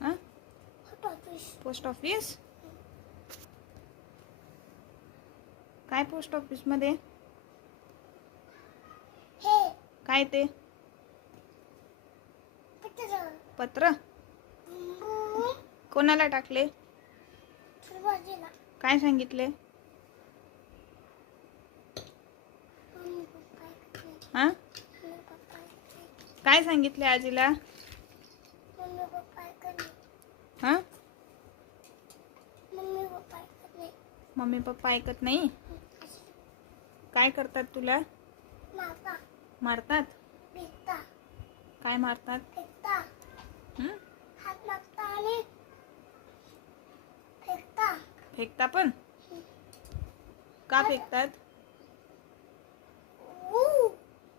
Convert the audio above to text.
हां post office काय post ऑफिसमध्ये काय ते पत्र कोणाला टाकले काय सांगितले हां काय सांगितले आजीला हां मम्मी पप्पा ऐकत नाही काय करतात तुला मारतात काय मारतात फेकता पण का फेकतात